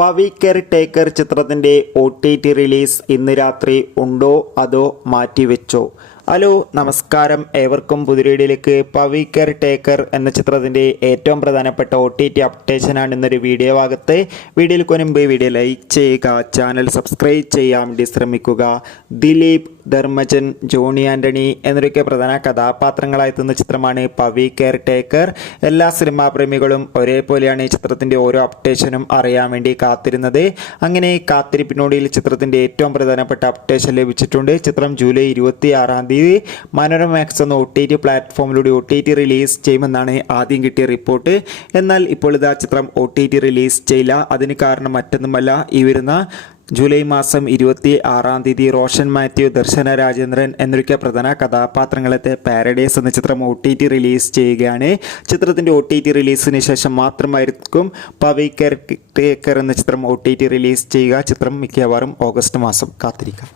Pavi care taker ചിത്രത്തിൻ്റെ OTT release ഇന്ന് രാത്രി ഉണ്ടോ അതോ മാറ്റിവെച്ചോ? ഹലോ നമസ്കാരം, ഏവർക്കും പുതിയൊരിയിലേക്ക് പവി കെയർ ടേക്കർ എന്ന ചിത്രത്തിൻ്റെ ഏറ്റവും പ്രധാനപ്പെട്ട OTT അപ്ഡേഷനാണ് ഇന്നൊരു വീഡിയോ ഭാഗത്ത്. വീഡിയോയിൽ മുൻപ് വീഡിയോ ലൈക്ക് ചെയ്യുക, ചാനൽ സബ്സ്ക്രൈബ് ചെയ്യാൻ വേണ്ടി ശ്രമിക്കുക. ദിലീപ്, ധർമ്മജൻ, ജോണി ആൻ്റണി എന്നൊക്കെ പ്രധാന കഥാപാത്രങ്ങളായെത്തുന്ന ചിത്രമാണ് പവി കെയർ ടേക്കർ. എല്ലാ സിനിമാ പ്രേമികളും ഒരേപോലെയാണ് ഈ ചിത്രത്തിൻ്റെ ഓരോ അപ്ഡേഷനും അറിയാൻ വേണ്ടി കാത്തിരുന്നത്. അങ്ങനെ കാത്തിരിപ്പിനോടിൽ ചിത്രത്തിൻ്റെ ഏറ്റവും പ്രധാനപ്പെട്ട അപ്ഡേഷൻ ലഭിച്ചിട്ടുണ്ട്. ചിത്രം ജൂലൈ 26 മനോരമ മാക്സ് എന്ന OTT പ്ലാറ്റ്ഫോമിലൂടെ OTT റിലീസ് ചെയ്യുമെന്നാണ് ആദ്യം കിട്ടിയ റിപ്പോർട്ട്. എന്നാൽ ഇപ്പോൾ ഇതാ ചിത്രം OTT റിലീസ് ചെയ്യില്ല. അതിന് കാരണം മറ്റൊന്നുമല്ല, ഈ വരുന്ന ജൂലൈ മാസം 26 റോഷൻ മാത്യു, ദർശന രാജേന്ദ്രൻ എന്നൊക്കെ പ്രധാന കഥാപാത്രങ്ങളത്തെ പാരഡൈസ് എന്ന ചിത്രം OTT റിലീസ് ചെയ്യുകയാണ്. ചിത്രത്തിൻ്റെ OTT റിലീസിന് ശേഷം മാത്രമായിരിക്കും പവി കെയർ ടേക്കർ എന്ന ചിത്രം OTT റിലീസ് ചെയ്യുക. ചിത്രം മിക്കവാറും ഓഗസ്റ്റ് മാസം കാത്തിരിക്കാം.